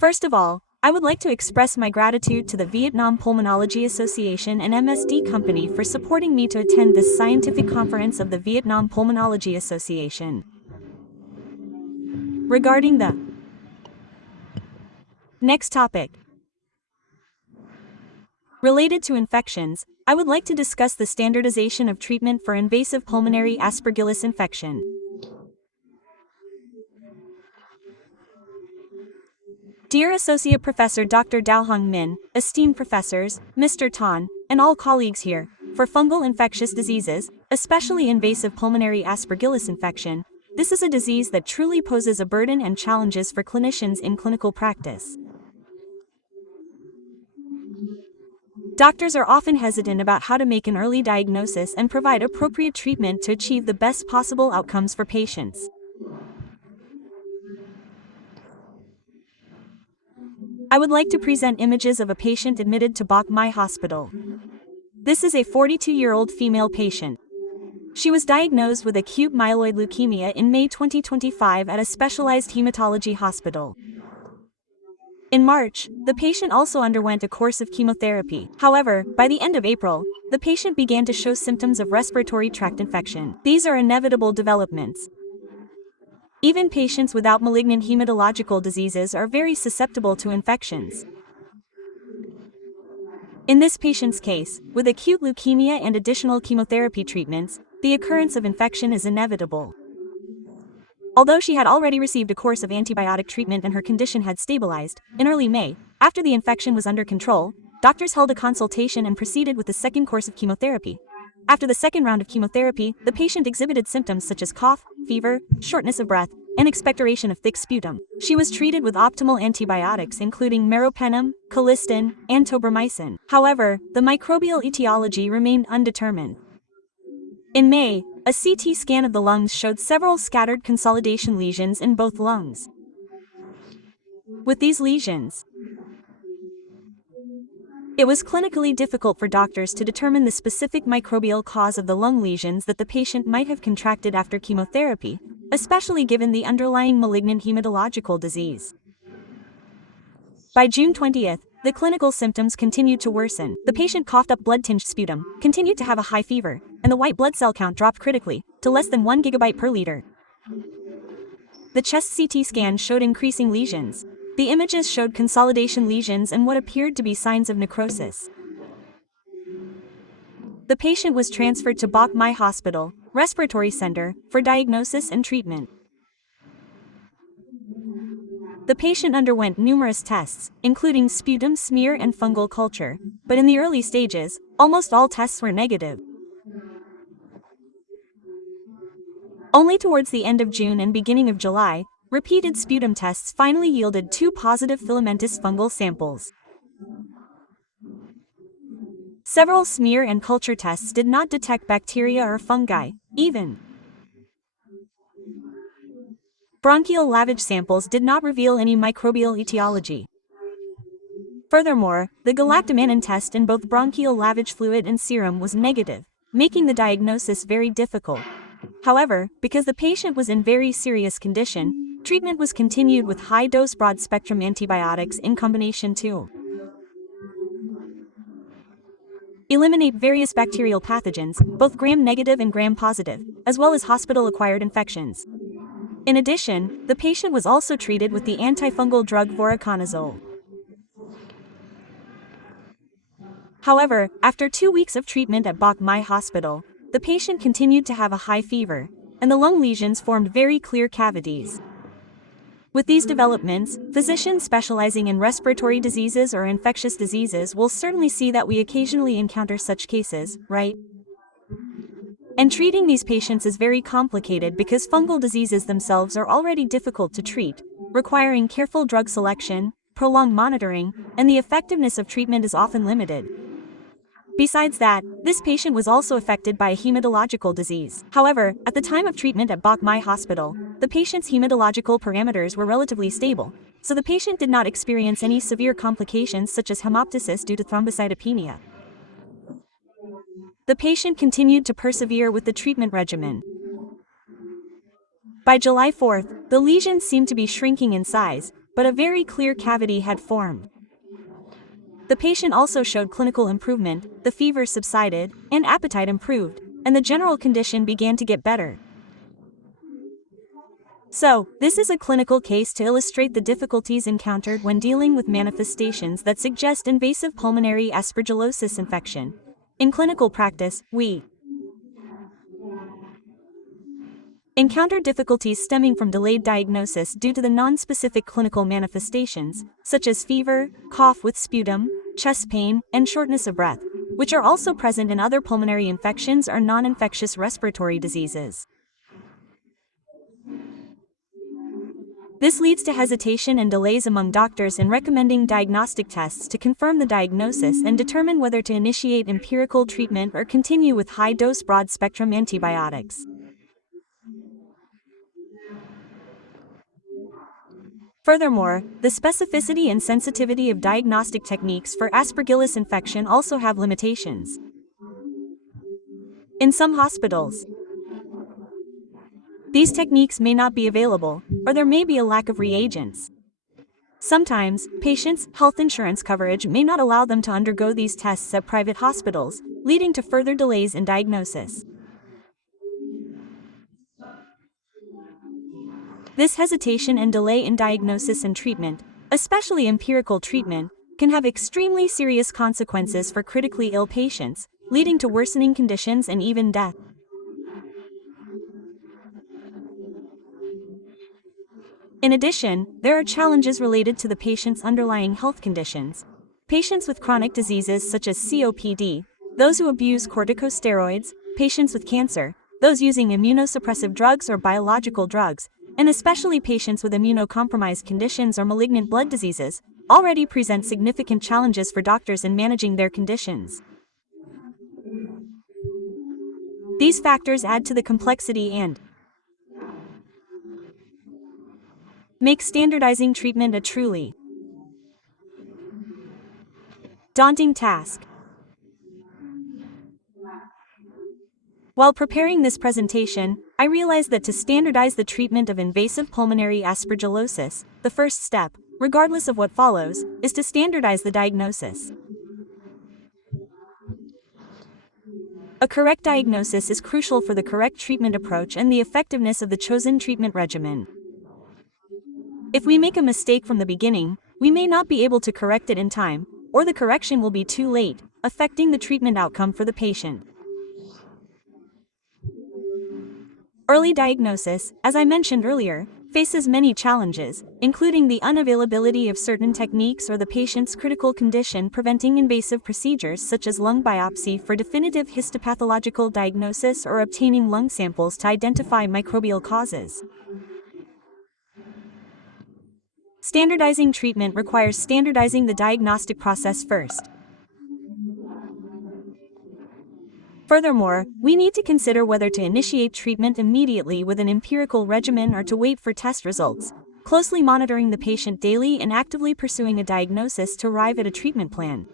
First of all, I would like to express my gratitude to the Vietnam Pulmonology Association and MSD Company for supporting me to attend this scientific conference of the Vietnam Pulmonology Association. Regarding the next topic, related to infections, I would like to discuss the standardization of treatment for invasive pulmonary Aspergillus infection. Dear Associate Professor Dr. Dao Hong Min, esteemed professors, Mr. Tan, and all colleagues here, for fungal infectious diseases, especially invasive pulmonary Aspergillus infection, this is a disease that truly poses a burden and challenges for clinicians in clinical practice. Doctors are often hesitant about how to make an early diagnosis and provide appropriate treatment to achieve the best possible outcomes for patients. I would like to present images of a patient admitted to Bach Mai Hospital. This is a 42-year-old female patient. She was diagnosed with acute myeloid leukemia in May 2025 at a specialized hematology hospital. In March, the patient also underwent a course of chemotherapy. However, by the end of April, the patient began to show symptoms of respiratory tract infection. These are inevitable developments. Even patients without malignant hematological diseases are very susceptible to infections. In this patient's case, with acute leukemia and additional chemotherapy treatments, the occurrence of infection is inevitable. Although she had already received a course of antibiotic treatment and her condition had stabilized, in early May, after the infection was under control, doctors held a consultation and proceeded with the second course of chemotherapy. After the second round of chemotherapy, the patient exhibited symptoms such as cough, fever, shortness of breath, and expectoration of thick sputum. She was treated with optimal antibiotics including meropenem, colistin, and tobramycin. However, the microbial etiology remained undetermined. In May, a CT scan of the lungs showed several scattered consolidation lesions in both lungs. With these lesions, it was clinically difficult for doctors to determine the specific microbial cause of the lung lesions that the patient might have contracted after chemotherapy, especially given the underlying malignant hematological disease. By June 20th, the clinical symptoms continued to worsen. The patient coughed up blood-tinged sputum, continued to have a high fever, and the white blood cell count dropped critically, to less than 1 gigabyte per liter. The chest CT scan showed increasing lesions. The images showed consolidation lesions and what appeared to be signs of necrosis. The patient was transferred to Bach Mai Hospital, Respiratory Center, for diagnosis and treatment. The patient underwent numerous tests, including sputum smear and fungal culture, but in the early stages, almost all tests were negative. Only towards the end of June and beginning of July, repeated sputum tests finally yielded 2 positive filamentous fungal samples. Several smear and culture tests did not detect bacteria or fungi, even. Bronchial lavage samples did not reveal any microbial etiology. Furthermore, the galactomannan test in both bronchial lavage fluid and serum was negative, making the diagnosis very difficult. However, because the patient was in very serious condition, treatment was continued with high-dose broad-spectrum antibiotics in combination to eliminate various bacterial pathogens, both gram-negative and gram-positive, as well as hospital-acquired infections. In addition, the patient was also treated with the antifungal drug voriconazole. However, after 2 weeks of treatment at Bach Mai Hospital, the patient continued to have a high fever, and the lung lesions formed very clear cavities. With these developments, physicians specializing in respiratory diseases or infectious diseases will certainly see that we occasionally encounter such cases, right? And treating these patients is very complicated because fungal diseases themselves are already difficult to treat, requiring careful drug selection, prolonged monitoring, and the effectiveness of treatment is often limited. Besides that, this patient was also affected by a hematological disease. However, at the time of treatment at Bach Mai Hospital, the patient's hematological parameters were relatively stable, so the patient did not experience any severe complications such as hemoptysis due to thrombocytopenia. The patient continued to persevere with the treatment regimen. By July 4th, the lesions seemed to be shrinking in size, but a very clear cavity had formed. The patient also showed clinical improvement, the fever subsided, and appetite improved, and the general condition began to get better. So, this is a clinical case to illustrate the difficulties encountered when dealing with manifestations that suggest invasive pulmonary aspergillosis infection. In clinical practice, we encounter difficulties stemming from delayed diagnosis due to the non-specific clinical manifestations, such as fever, cough with sputum, chest pain, and shortness of breath, which are also present in other pulmonary infections or non-infectious respiratory diseases. This leads to hesitation and delays among doctors in recommending diagnostic tests to confirm the diagnosis and determine whether to initiate empirical treatment or continue with high-dose broad-spectrum antibiotics. Furthermore, the specificity and sensitivity of diagnostic techniques for Aspergillus infection also have limitations. In some hospitals, these techniques may not be available, or there may be a lack of reagents. Sometimes, patients' health insurance coverage may not allow them to undergo these tests at private hospitals, leading to further delays in diagnosis. This hesitation and delay in diagnosis and treatment, especially empirical treatment, can have extremely serious consequences for critically ill patients, leading to worsening conditions and even death. In addition, there are challenges related to the patient's underlying health conditions. Patients with chronic diseases such as COPD, those who abuse corticosteroids, patients with cancer, those using immunosuppressive drugs or biological drugs, and especially patients with immunocompromised conditions or malignant blood diseases, already present significant challenges for doctors in managing their conditions. These factors add to the complexity and make standardizing treatment a truly daunting task. While preparing this presentation, I realized that to standardize the treatment of invasive pulmonary aspergillosis, the first step, regardless of what follows, is to standardize the diagnosis. A correct diagnosis is crucial for the correct treatment approach and the effectiveness of the chosen treatment regimen. If we make a mistake from the beginning, we may not be able to correct it in time, or the correction will be too late, affecting the treatment outcome for the patient. Early diagnosis, as I mentioned earlier, faces many challenges, including the unavailability of certain techniques or the patient's critical condition preventing invasive procedures such as lung biopsy for definitive histopathological diagnosis or obtaining lung samples to identify microbial causes. Standardizing treatment requires standardizing the diagnostic process first. Furthermore, we need to consider whether to initiate treatment immediately with an empirical regimen or to wait for test results, closely monitoring the patient daily and actively pursuing a diagnosis to arrive at a treatment plan.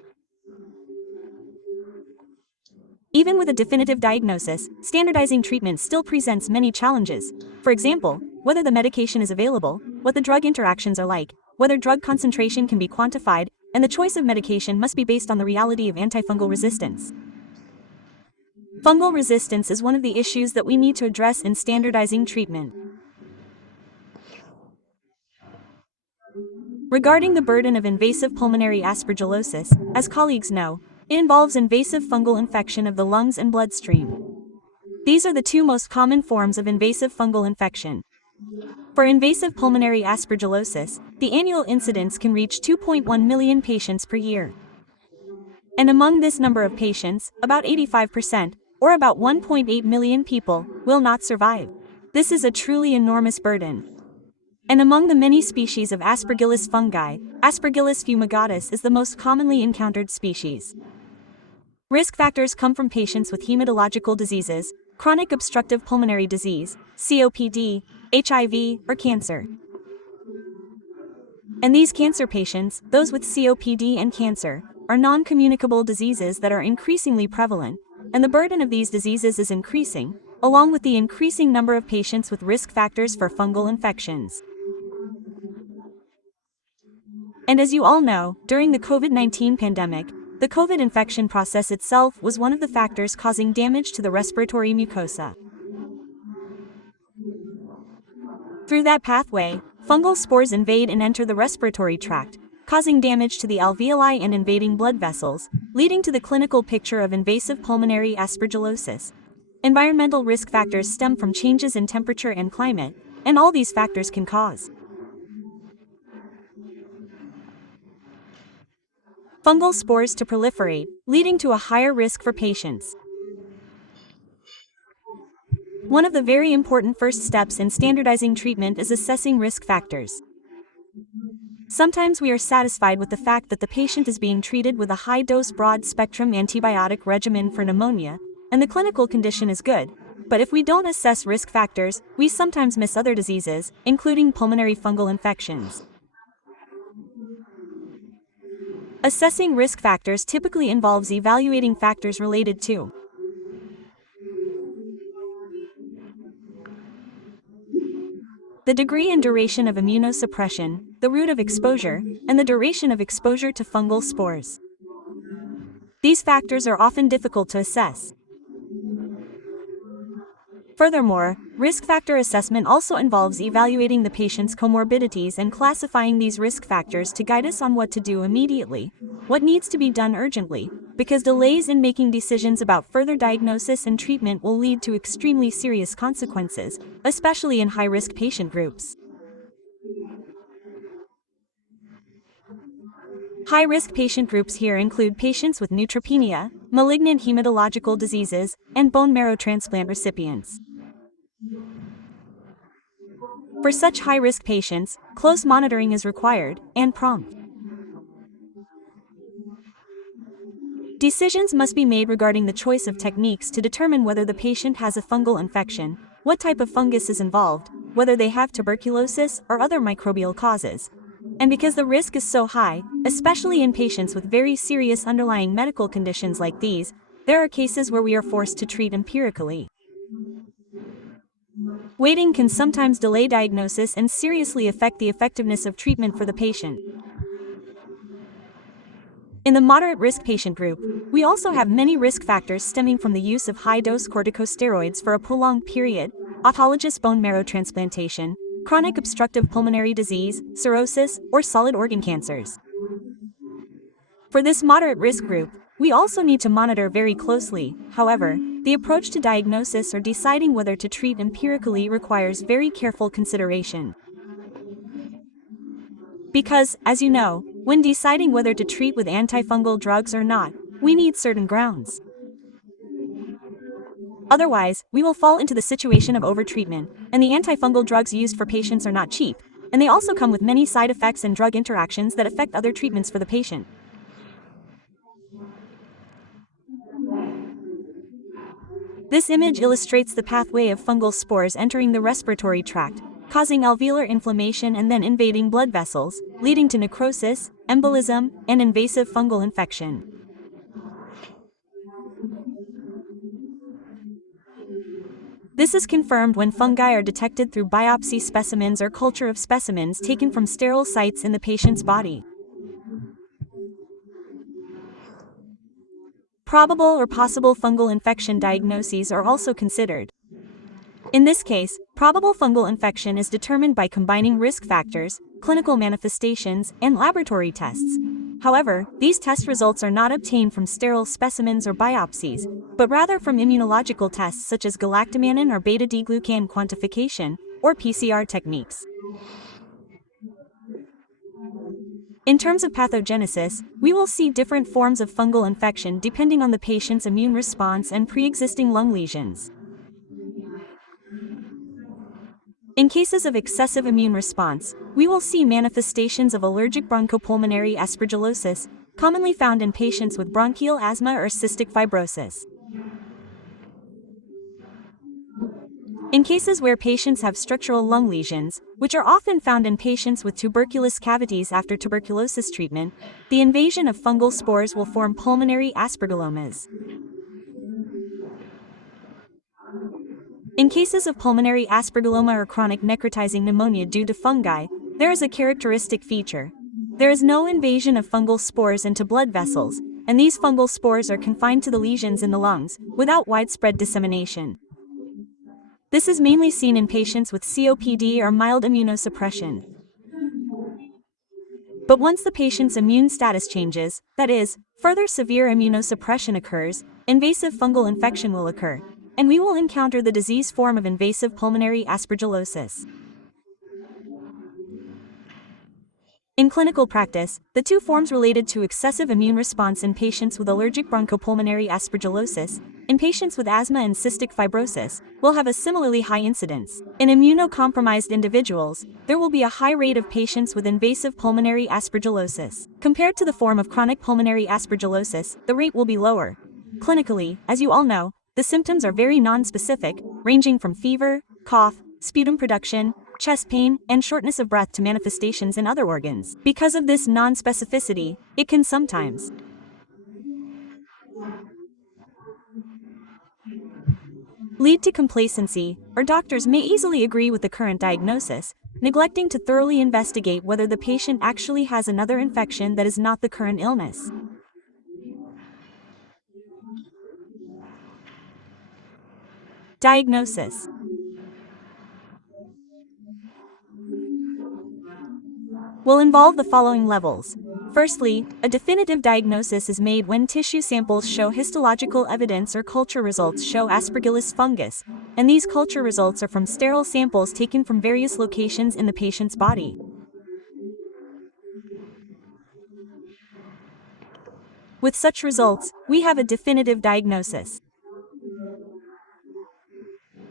Even with a definitive diagnosis, standardizing treatment still presents many challenges. For example, whether the medication is available, what the drug interactions are like, whether drug concentration can be quantified, and the choice of medication must be based on the reality of antifungal resistance. Fungal resistance is one of the issues that we need to address in standardizing treatment. Regarding the burden of invasive pulmonary aspergillosis, as colleagues know, it involves invasive fungal infection of the lungs and bloodstream. These are the two most common forms of invasive fungal infection. For invasive pulmonary aspergillosis, the annual incidence can reach 2.1 million patients per year. And among this number of patients, about 85%, or about 1.8 million people, will not survive. This is a truly enormous burden. And among the many species of Aspergillus fungi, Aspergillus fumigatus is the most commonly encountered species. Risk factors come from patients with hematological diseases, chronic obstructive pulmonary disease, COPD, HIV, or cancer. And these cancer patients, those with COPD and cancer, are non-communicable diseases that are increasingly prevalent, and the burden of these diseases is increasing, along with the increasing number of patients with risk factors for fungal infections. And as you all know, during the COVID-19 pandemic, the COVID infection process itself was one of the factors causing damage to the respiratory mucosa. Through that pathway, fungal spores invade and enter the respiratory tract, causing damage to the alveoli and invading blood vessels, leading to the clinical picture of invasive pulmonary aspergillosis. Environmental risk factors stem from changes in temperature and climate, and all these factors can cause fungal spores to proliferate, leading to a higher risk for patients. One of the very important first steps in standardizing treatment is assessing risk factors. Sometimes we are satisfied with the fact that the patient is being treated with a high-dose broad-spectrum antibiotic regimen for pneumonia, and the clinical condition is good. But if we don't assess risk factors, we sometimes miss other diseases, including pulmonary fungal infections. Assessing risk factors typically involves evaluating factors related to the degree and duration of immunosuppression, the route of exposure, and the duration of exposure to fungal spores. These factors are often difficult to assess. Furthermore, risk factor assessment also involves evaluating the patient's comorbidities and classifying these risk factors to guide us on what to do immediately, what needs to be done urgently, because delays in making decisions about further diagnosis and treatment will lead to extremely serious consequences, especially in high-risk patient groups. High-risk patient groups here include patients with neutropenia, malignant hematological diseases, and bone marrow transplant recipients. For such high-risk patients, close monitoring is required, and prompt. Decisions must be made regarding the choice of techniques to determine whether the patient has a fungal infection, what type of fungus is involved, whether they have tuberculosis or other microbial causes. And because the risk is so high, especially in patients with very serious underlying medical conditions like these, there are cases where we are forced to treat empirically. Waiting can sometimes delay diagnosis and seriously affect the effectiveness of treatment for the patient. In the moderate risk patient group, we also have many risk factors stemming from the use of high-dose corticosteroids for a prolonged period, autologous bone marrow transplantation, chronic obstructive pulmonary disease, cirrhosis, or solid organ cancers. For this moderate risk group, we also need to monitor very closely. However, the approach to diagnosis or deciding whether to treat empirically requires very careful consideration. Because, as you know, when deciding whether to treat with antifungal drugs or not, we need certain grounds. Otherwise, we will fall into the situation of overtreatment, and the antifungal drugs used for patients are not cheap, and they also come with many side effects and drug interactions that affect other treatments for the patient. This image illustrates the pathway of fungal spores entering the respiratory tract, causing alveolar inflammation and then invading blood vessels, leading to necrosis, embolism, and invasive fungal infection. This is confirmed when fungi are detected through biopsy specimens or culture of specimens taken from sterile sites in the patient's body. Probable or possible fungal infection diagnoses are also considered. In this case, probable fungal infection is determined by combining risk factors, clinical manifestations, and laboratory tests. However, these test results are not obtained from sterile specimens or biopsies, but rather from immunological tests such as galactomannan or beta-D-glucan quantification, or PCR techniques. In terms of pathogenesis, we will see different forms of fungal infection depending on the patient's immune response and pre-existing lung lesions. In cases of excessive immune response, we will see manifestations of allergic bronchopulmonary aspergillosis, commonly found in patients with bronchial asthma or cystic fibrosis. In cases where patients have structural lung lesions, which are often found in patients with tuberculous cavities after tuberculosis treatment, the invasion of fungal spores will form pulmonary aspergillomas. In cases of pulmonary aspergilloma or chronic necrotizing pneumonia due to fungi, there is a characteristic feature. There is no invasion of fungal spores into blood vessels, and these fungal spores are confined to the lesions in the lungs, without widespread dissemination. This is mainly seen in patients with COPD or mild immunosuppression. But once the patient's immune status changes, that is, further severe immunosuppression occurs, invasive fungal infection will occur, and we will encounter the disease form of invasive pulmonary aspergillosis. In clinical practice, the two forms related to excessive immune response in patients with allergic bronchopulmonary aspergillosis, in patients with asthma and cystic fibrosis, will have a similarly high incidence. In immunocompromised individuals, there will be a high rate of patients with invasive pulmonary aspergillosis. Compared to the form of chronic pulmonary aspergillosis, the rate will be lower. Clinically, as you all know, the symptoms are very non-specific, ranging from fever, cough, sputum production, chest pain, and shortness of breath to manifestations in other organs. Because of this non-specificity, it can sometimes lead to complacency, or doctors may easily agree with the current diagnosis, neglecting to thoroughly investigate whether the patient actually has another infection that is not the current illness. Diagnosis will involve the following levels. Firstly, a definitive diagnosis is made when tissue samples show histological evidence or culture results show Aspergillus fungus, and these culture results are from sterile samples taken from various locations in the patient's body. With such results, we have a definitive diagnosis.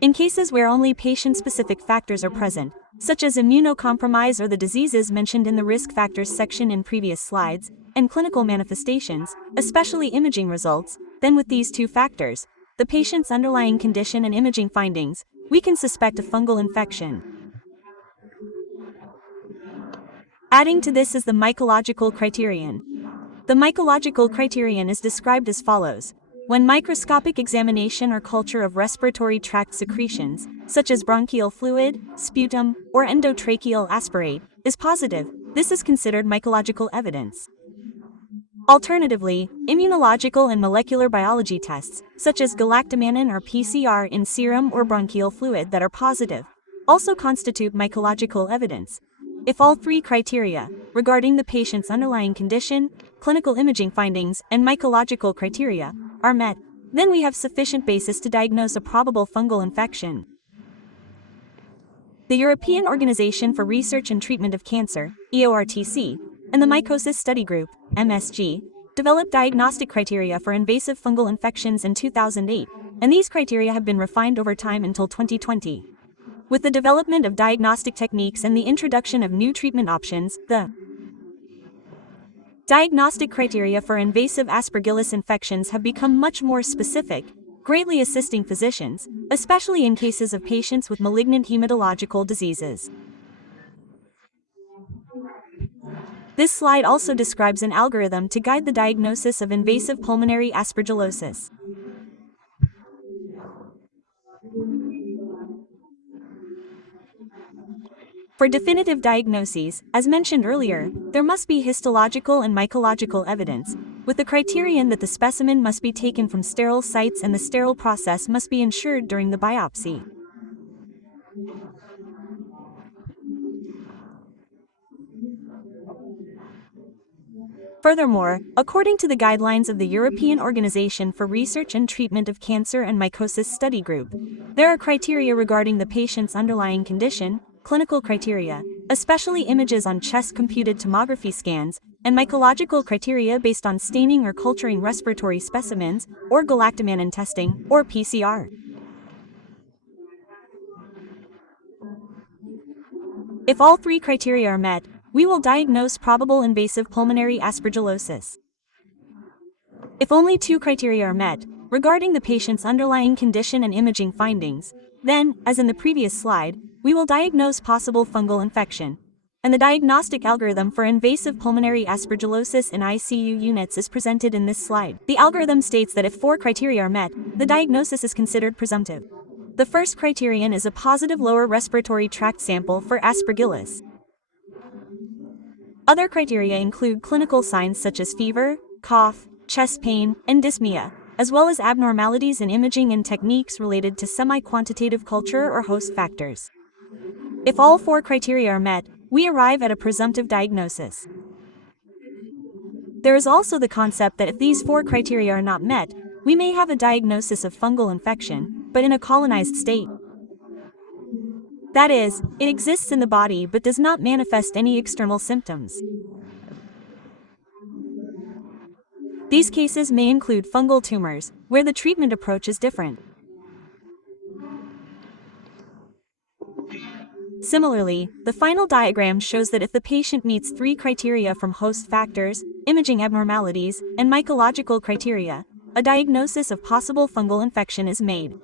In cases where only patient-specific factors are present, such as immunocompromise or the diseases mentioned in the risk factors section in previous slides, and clinical manifestations, especially imaging results, then with these two factors, the patient's underlying condition and imaging findings, we can suspect a fungal infection. Adding to this is the mycological criterion. The mycological criterion is described as follows. When microscopic examination or culture of respiratory tract secretions, such as bronchial fluid, sputum, or endotracheal aspirate, is positive, this is considered mycological evidence. Alternatively, immunological and molecular biology tests, such as galactomannan or PCR in serum or bronchial fluid that are positive, also constitute mycological evidence. If all three criteria, regarding the patient's underlying condition, clinical imaging findings, and mycological criteria, are met, then we have sufficient basis to diagnose a probable fungal infection. The European Organization for Research and Treatment of Cancer, EORTC, and the Mycosis Study Group, MSG, developed diagnostic criteria for invasive fungal infections in 2008, and these criteria have been refined over time until 2020. With the development of diagnostic techniques and the introduction of new treatment options, the diagnostic criteria for invasive Aspergillus infections have become much more specific, greatly assisting physicians, especially in cases of patients with malignant hematological diseases. This slide also describes an algorithm to guide the diagnosis of invasive pulmonary aspergillosis. For definitive diagnoses, as mentioned earlier, there must be histological and mycological evidence, with the criterion that the specimen must be taken from sterile sites and the sterile process must be ensured during the biopsy. Furthermore, according to the guidelines of the European Organization for Research and Treatment of Cancer and Mycosis Study Group, there are criteria regarding the patient's underlying condition, clinical criteria, especially images on chest computed tomography scans, and mycological criteria based on staining or culturing respiratory specimens, or galactomannan testing, or PCR. If all three criteria are met, we will diagnose probable invasive pulmonary aspergillosis. If only two criteria are met, regarding the patient's underlying condition and imaging findings, then, as in the previous slide, we will diagnose possible fungal infection. And the diagnostic algorithm for invasive pulmonary aspergillosis in ICU units is presented in this slide. The algorithm states that if four criteria are met, the diagnosis is considered presumptive. The first criterion is a positive lower respiratory tract sample for Aspergillus. Other criteria include clinical signs such as fever, cough, chest pain, and dyspnea, as well as abnormalities in imaging and techniques related to semi-quantitative culture or host factors. If all 4 criteria are met, we arrive at a presumptive diagnosis. There is also the concept that if these 4 criteria are not met, we may have a diagnosis of fungal infection, but in a colonized state. That is, it exists in the body but does not manifest any external symptoms. These cases may include fungal tumors, where the treatment approach is different. Similarly, the final diagram shows that if the patient meets 3 criteria from host factors, imaging abnormalities, and mycological criteria, a diagnosis of possible fungal infection is made.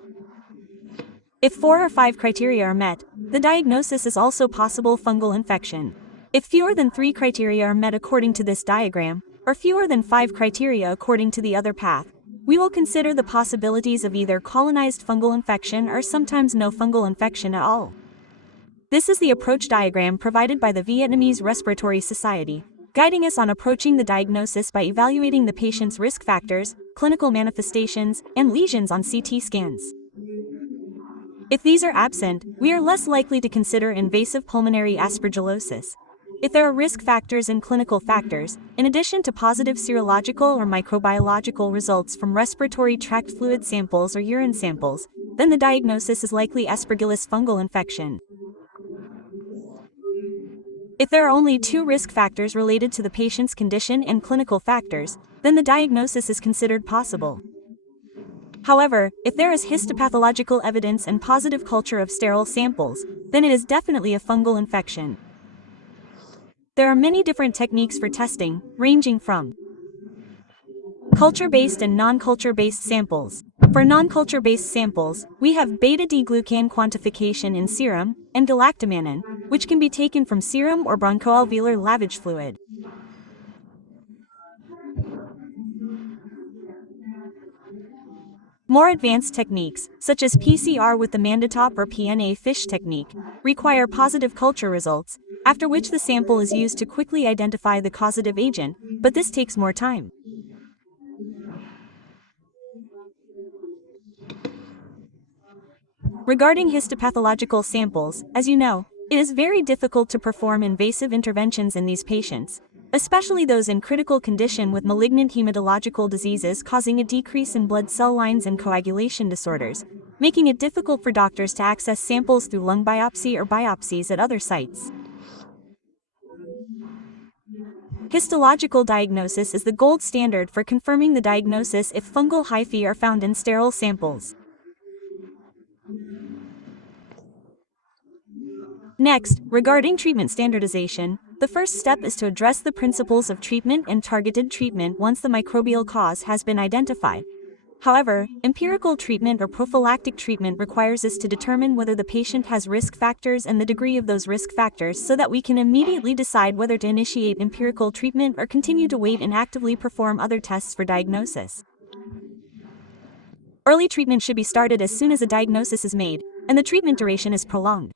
If 4 or 5 criteria are met, the diagnosis is also possible fungal infection. If fewer than 3 criteria are met according to this diagram, or fewer than 5 criteria according to the other path, we will consider the possibilities of either colonized fungal infection or sometimes no fungal infection at all. This is the approach diagram provided by the Vietnamese Respiratory Society, guiding us on approaching the diagnosis by evaluating the patient's risk factors, clinical manifestations, and lesions on CT scans. If these are absent, we are less likely to consider invasive pulmonary aspergillosis. If there are risk factors and clinical factors, in addition to positive serological or microbiological results from respiratory tract fluid samples or urine samples, then the diagnosis is likely Aspergillus fungal infection. If there are only 2 risk factors related to the patient's condition and clinical factors, then the diagnosis is considered possible. However, if there is histopathological evidence and positive culture of sterile samples, then it is definitely a fungal infection. There are many different techniques for testing, ranging from culture-based and non-culture-based samples. For non-culture-based samples, we have beta-D-glucan quantification in serum and galactomannan, which can be taken from serum or bronchoalveolar lavage fluid. More advanced techniques, such as PCR with the Mandatop or PNA fish technique, require positive culture results, after which the sample is used to quickly identify the causative agent, but this takes more time. Regarding histopathological samples, as you know, it is very difficult to perform invasive interventions in these patients, especially those in critical condition with malignant hematological diseases causing a decrease in blood cell lines and coagulation disorders, making it difficult for doctors to access samples through lung biopsy or biopsies at other sites. Histological diagnosis is the gold standard for confirming the diagnosis if fungal hyphae are found in sterile samples. Next, regarding treatment standardization, the first step is to address the principles of treatment and targeted treatment once the microbial cause has been identified. However, empirical treatment or prophylactic treatment requires us to determine whether the patient has risk factors and the degree of those risk factors so that we can immediately decide whether to initiate empirical treatment or continue to wait and actively perform other tests for diagnosis. Early treatment should be started as soon as a diagnosis is made, and the treatment duration is prolonged.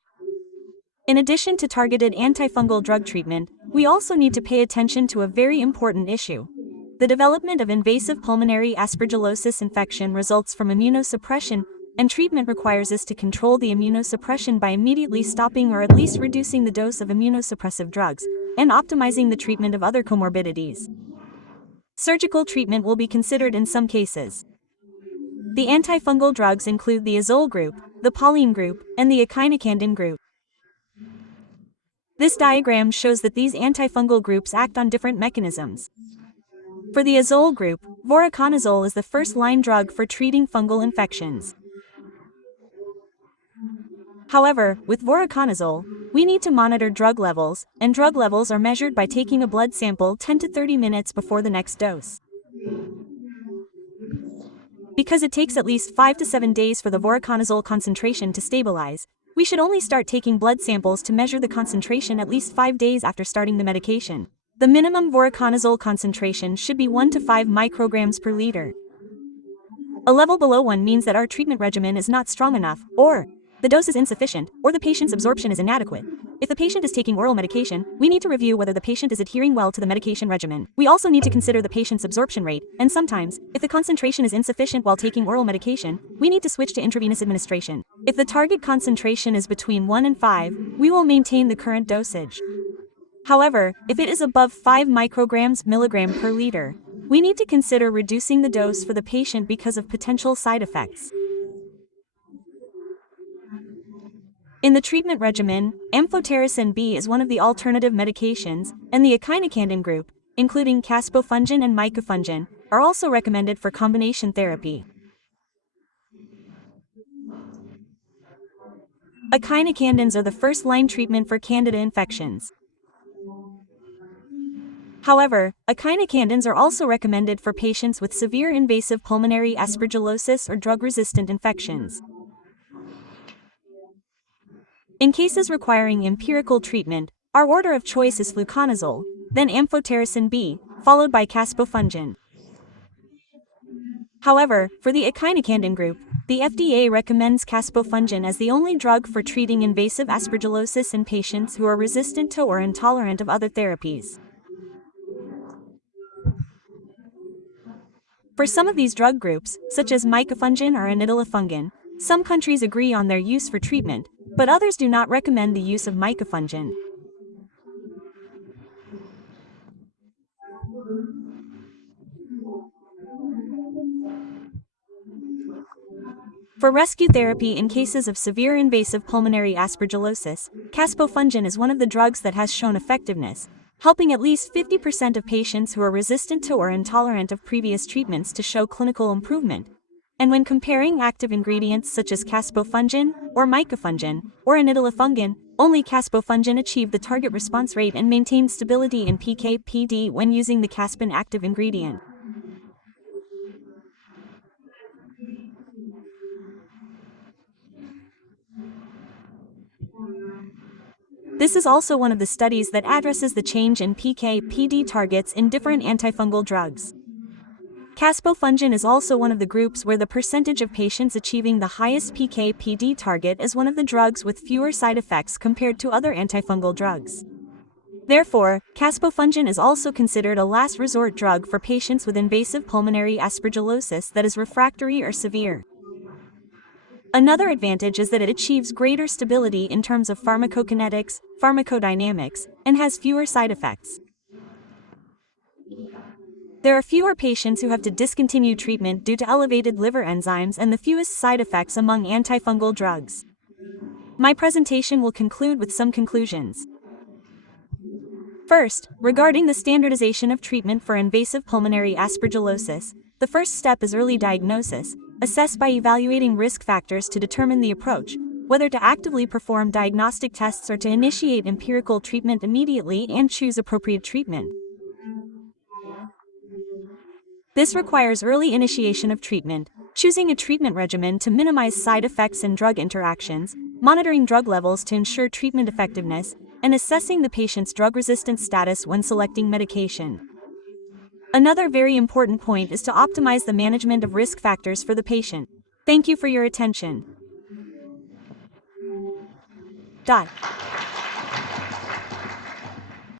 In addition to targeted antifungal drug treatment, we also need to pay attention to a very important issue. The development of invasive pulmonary aspergillosis infection results from immunosuppression, and treatment requires us to control the immunosuppression by immediately stopping or at least reducing the dose of immunosuppressive drugs, and optimizing the treatment of other comorbidities. Surgical treatment will be considered in some cases. The antifungal drugs include the azole group, the Pauline group, and the echinocandin group. This diagram shows that these antifungal groups act on different mechanisms. For the azole group, voriconazole is the first-line drug for treating fungal infections. However, with voriconazole, we need to monitor drug levels, and drug levels are measured by taking a blood sample 10 to 30 minutes before the next dose. Because it takes at least 5 to 7 days for the voriconazole concentration to stabilize, we should only start taking blood samples to measure the concentration at least 5 days after starting the medication. The minimum voriconazole concentration should be 1 to 5 micrograms per liter. A level below 1 means that our treatment regimen is not strong enough, or the dose is insufficient, or the patient's absorption is inadequate. if the patient is taking oral medication, we need to review whether the patient is adhering well to the medication regimen. We also need to consider the patient's absorption rate, and sometimes, if the concentration is insufficient while taking oral medication, we need to switch to intravenous administration. If the target concentration is between 1 and 5, we will maintain the current dosage. However, if it is above 5 micrograms milligram per liter, we need to consider reducing the dose for the patient because of potential side effects. In the treatment regimen, amphotericin B is one of the alternative medications, and the echinocandin group, including caspofungin and micafungin, are also recommended for combination therapy. Echinocandins are the first-line treatment for candida infections. However, echinocandins are also recommended for patients with severe invasive pulmonary aspergillosis or drug-resistant infections. In cases requiring empirical treatment, our order of choice is fluconazole, then amphotericin B, followed by caspofungin. However, for the echinocandin group, the FDA recommends caspofungin as the only drug for treating invasive aspergillosis in patients who are resistant to or intolerant of other therapies. For some of these drug groups, such as micafungin or anidilafungin, some countries agree on their use for treatment, but others do not recommend the use of micafungin. For rescue therapy in cases of severe invasive pulmonary aspergillosis, caspofungin is one of the drugs that has shown effectiveness, helping at least 50% of patients who are resistant to or intolerant of previous treatments to show clinical improvement. And when comparing active ingredients such as caspofungin, or micafungin, or anidilafungin, only caspofungin achieved the target response rate and maintained stability in PK/PD when using the caspin active ingredient. This is also one of the studies that addresses the change in PK/PD targets in different antifungal drugs. Caspofungin is also one of the groups where the percentage of patients achieving the highest PK/PD target is one of the drugs with fewer side effects compared to other antifungal drugs. Therefore, caspofungin is also considered a last resort drug for patients with invasive pulmonary aspergillosis that is refractory or severe. Another advantage is that it achieves greater stability in terms of pharmacokinetics, pharmacodynamics, and has fewer side effects. There are fewer patients who have to discontinue treatment due to elevated liver enzymes and the fewest side effects among antifungal drugs. My presentation will conclude with some conclusions. First, regarding the standardization of treatment for invasive pulmonary aspergillosis, the first step is early diagnosis, assessed by evaluating risk factors to determine the approach, whether to actively perform diagnostic tests or to initiate empirical treatment immediately and choose appropriate treatment. This requires early initiation of treatment, choosing a treatment regimen to minimize side effects and drug interactions, monitoring drug levels to ensure treatment effectiveness, and assessing the patient's drug-resistant status when selecting medication. Another very important point is to optimize the management of risk factors for the patient. Thank you for your attention.